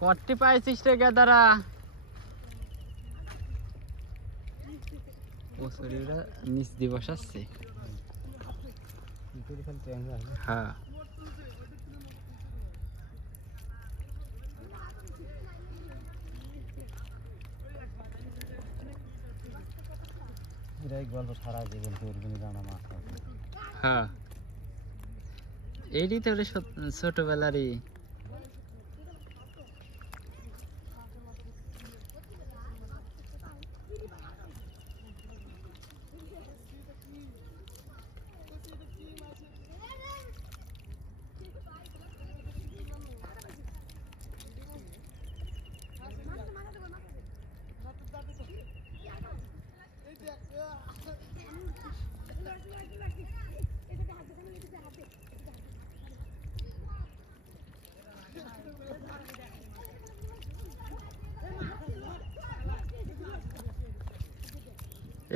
কটি পাইছিস রে গাদারা? ও শরীরটা নিচ দিয়ে বসাচ্ছে। হ্যাঁ গল্প সারা জীবন জানা মাছ। হ্যাঁ এইটি তো ছোটবেলারই।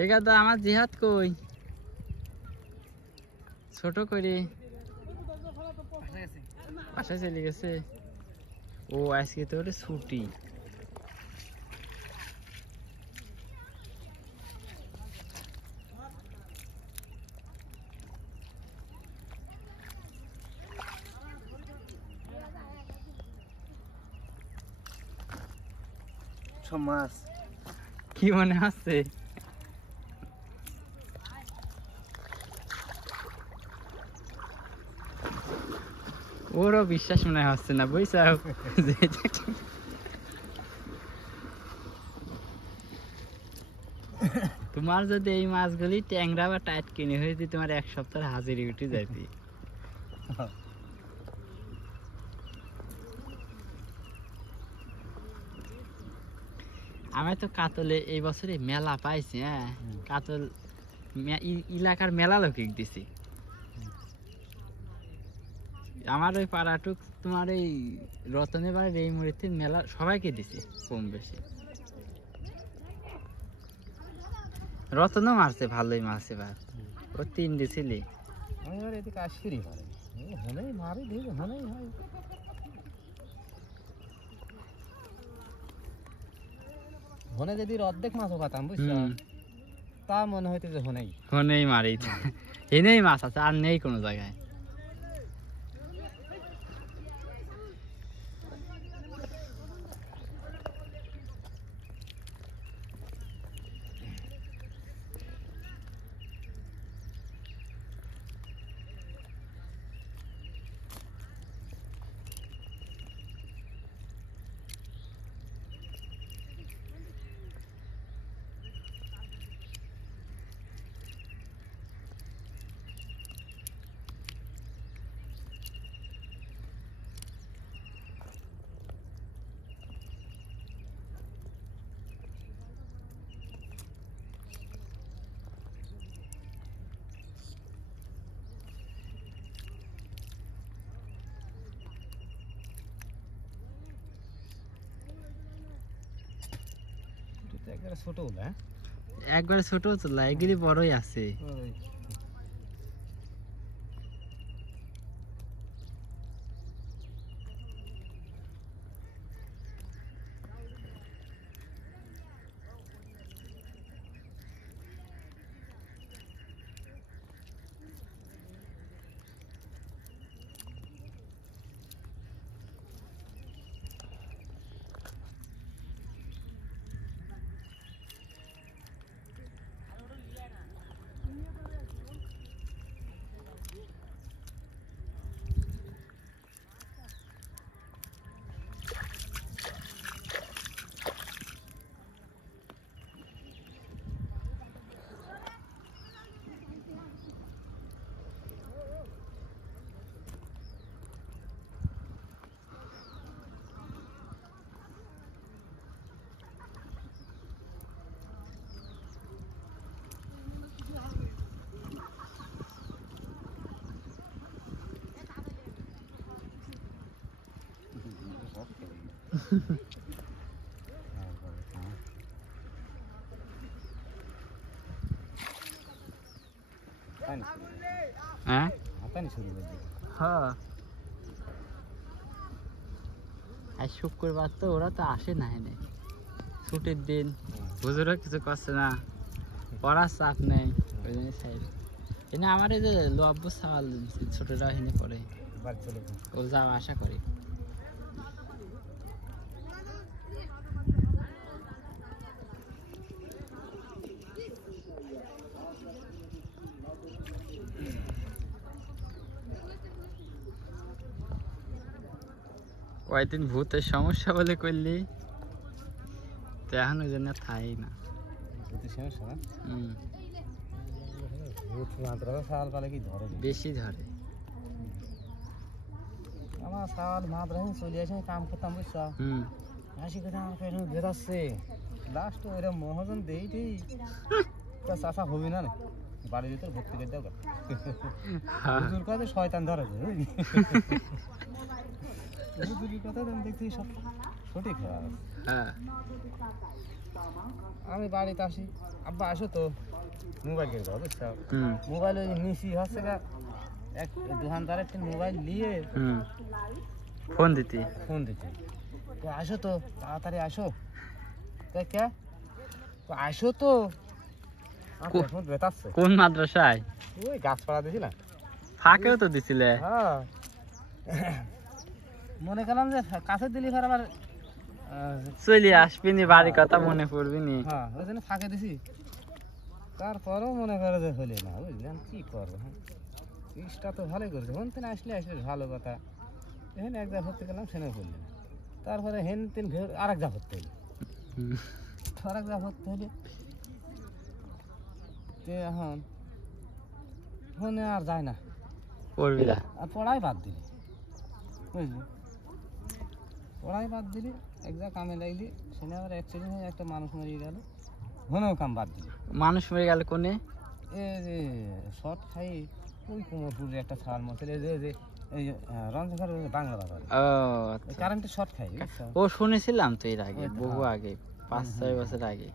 এগাদা আমার জিহাদ কই? ছোট করে বাসায় চলে গেছে। ও আজকে তো ওটা ছুটি। সব মাছ কি মনে হচ্ছে? ওরও বিশ্বাস মনে হচ্ছে না, বুঝছাও? তোমার যদি এই মাছগুলি ট্যাংরা বা টাইট কিনে হয়েছে, তোমার এক সপ্তাহ হাজিরি উঠে যাইতি। আমি তো কাতলে এই বছরে মেলা পাইছি। হ্যাঁ কাতল এলাকার মেলা লোকে দিছি। আমার ওই পাড়াটুক তোমার এই রতনের বাড়ির এই মুড়িতে মেলা সবাইকে দিছি কম বেশি। রতনও মারছে, ভালোই মারছে এবার। ও 3 দিছিলি। এদিকে আসিরই পারে হলেই মারি দিই হলেই হয়। হনে যদি অর্ধেক মাছও পাতাম বুঝছো, তা মনে হইতে যে হনেই মারি। এনেই মাছ আছে, আর নেই কোনো জায়গায়। ছোট হলো একবারে ছোট চলা, এগুলি বড়ই আছে। হ্যাঁ হ্যাঁ আর শুক্রবার তো ওরা তো আসে না এনে, ছুটির দিন, হুজুরও কিছু করছে না, পড়ার চাপ নেই, ওই জন্য সাইড এনে আমার এই যে লোয়াব্বু সাওয়াল ছোটরা এনে পড়ে, বাড়ি চলে যাও। ও যাওয়া আশা করি। কয়েকদিন ভূতের সমস্যা বলে করলি তো এখন ওই জন্য থাই না। ভূতের সমস্যা না? হুম, ভূত মাত্রা সাল পালে কি ধরে দিবে? বেশি ধরে। আমার সাল মাত্রা চলে আসে কাম করতাম বুঝছো, হুম, হাসি কথা আমার পেটে বেরাচ্ছে, লাস্ট ওইটা মহাজন দেই তা চাষা হবি না রে, বাড়ির ভিতরে ভর্তি করে দাও গা। হ্যাঁ, হুজুর কথা শয়তান ধরেছে বুঝলি, হুজুরের কথা আমি দেখছি সব সঠিক হয়। হ্যাঁ, আমি বাড়িতে আসি, আব্বা আসো তো মোবাইল কিনবো বুঝছো, হুম, মোবাইল ওই নিশি হচ্ছে গা, এক দোকানদার একটা মোবাইল নিয়ে হুম, ফোন দিতি। ফোন দিতে, তো আসো তো তাড়াতাড়ি আসো, তাই কে তো আসো তো, কো- এখন বেতাচ্ছে কোন মাদ্রাসায়? ওই গাছপালা দিছিলাম। ফাঁকেও তো দিছিলে। হ্যাঁ, মনে করলাম যে কাছে দিলি ফের আবার চলি আসবিনি, বাড়ির কথা মনে পড়বিনি। হ্যাঁ ওই জন্য ফাঁকে দিছি, তারপরেও মনে করে যে হলে না বুঝলেন কি করবো। হ্যাঁ ইসটা তো ভালোই করেছে, হন তিন আসলে আসলে ভালো কথা, এখানে এক জায়গা ভর্তি করলাম সেখানে করলাম, তারপরে হেন তিন আর এক জায়গা ভর্তি হইল, হুম, আর এক জায়গা ভর্তি হইলে এখন ফোনে আর যায় না, পড়বি না। আর পড়াই বাদ দিলি বুঝলি, পড়াই বাদ দিলি এক জায়গা কামে লাগলি, সেখানে আবার অ্যাক্সিডেন্ট হয়ে একটা মানুষ মরিয়ে গেল, ফোনেও কাম বাদ দিলি। মানুষ মরে গেল কোনে? এ যে শর্ট খাই ওই কুমোরপুরের একটা ছাড় মশলা এই যে এই রঞ্জনঘর বাংলা বাজার ও আচ্ছা। কারেন্টের শর্ট খাই বুঝছো? ও শুনেছিলাম তো এর আগে, ওই তো, বহু হ্যাঁ। আগে, 5-6 বছর আগে।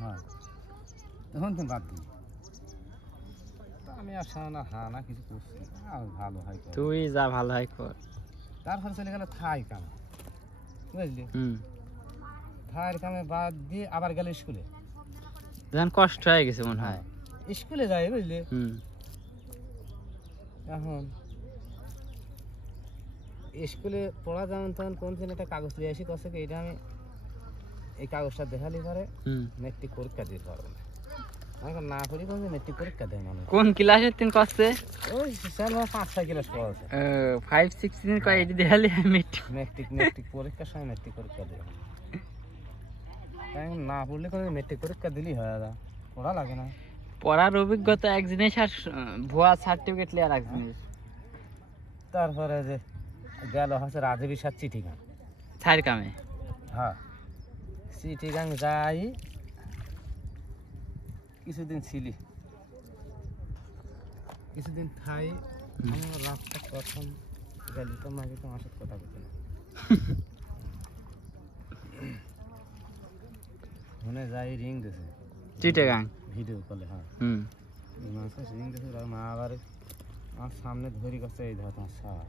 হ্যাঁ তখন তুমি বাদ দিই, তা আমি আর না হ্যাঁ না কিছু করছি না, আর ভালো হয় করে। তুই যা ভালো হয় কর। তারপরে চলে গেল থাই কাম বুঝলি, হুম, থাইয়ের কামে বাদ দিয়ে আবার গেল স্কুলে। যখন কষ্ট হয়ে গেছে মনে হয়। স্কুলে যাই বুঝলি, হুম, এখন স্কুলে পড়া যেমন তখন কোন দিন একটা কাগজ নিয়ে আসি কছে কি এটা আমি এই কাগজটা দেখালি পরে হুম। মেট্রিক পরীক্ষা দিতে পারবো না, আমি বললাম, না করি কোন মেট্রিক পরীক্ষা দেয় মানুষ। কোন ক্লাসের তিন করছে? ওই স্যার 5-6 ক্লাস পড়া আছে, 5-6 দিন কয় এটি দেখালি মেট্রিক। মেট্রিক পরীক্ষার সময় মেট্রিক পরীক্ষা দেয়, তাই আমি না পড়লে কোনো মেট্রিক পরীক্ষা দিলেই হয় দাদা, পড়া লাগে না। পড়ার অভিজ্ঞতা এক জিনিস, আর ভুয়া সার্টিফিকেট লিয়ে আর এক জিনিস। তারপরে যে গেল হচ্ছে রাজবি সার চিঠিগাং, ছাড় কামে। হ্যাঁ চিঠিগাং যাই কিছুদিন ছিলি, কিছুদিন খাই, আমার রাস্তা প্রথম গেলি তো মাঝে তোমার সাথে কথা বলতে না, মনে যাই রিং দিছে চিটাগাং। ভিডিও কলে, হ্যাঁ হুম, মানুষ রিং দিছে, মা আবার আমার সামনে ধরি করছে এই ধর তোমার সার,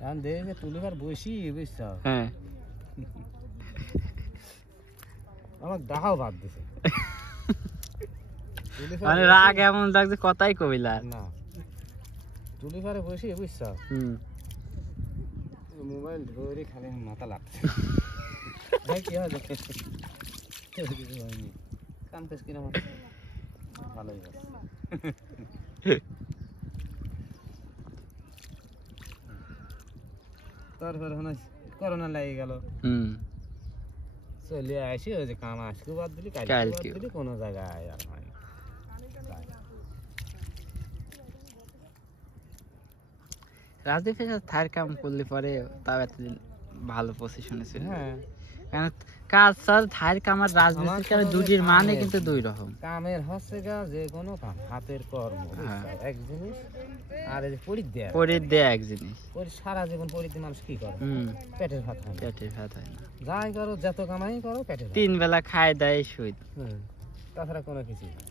এখন দেখে যে তুলিবার বসি বুঝছ, হ্যাঁ। আমার ডাহাও বাদ দিছে, মানে রাগ এমন লাগছে কথাই কবিলা। না তুলিবারে বসি বুঝছ, হুম, মোবাইল ধরে খালি মাথা লাগছে, ভাই কি হয় দেখে কিছু হয়নি, কাম কাজ কিনা ভালোই আছে। তারপরে করোনা লেগে গেল, হুম। চলে আসি ওই যে কাম আজকে বাদ দিলি কালকে বাদ কালকেও। দিলি কোনো জায়গায় আর হয় না। রাজদীপের সাথে থার কাম করলে পরে তাও এতদিন ভালো পজিশনে ছিল। হ্যাঁ কারণ কাজ স্যার থার কাম আর রাজনীতির কারণে আমার দুটির মানে কামের- কিন্তু দুই রকম। কামের হচ্ছে গা যে কোনো কাম হাতের কর্ম বুঝছো? হ্যাঁ। এক জিনিস, আর এই যে পরিদ্যা পরির দেয়া এক জিনিস। সারা জীবন পরিদ্যা মানুষ কি করে, হুম, পেটের ভাত খায় না। পেটের ভাত হয় না। যাই করো যত কামাই করো পেটের ভাত। 3 বেলা খায় দেয় শুই। হুম, তাছাড়া কোনো কিছুই না।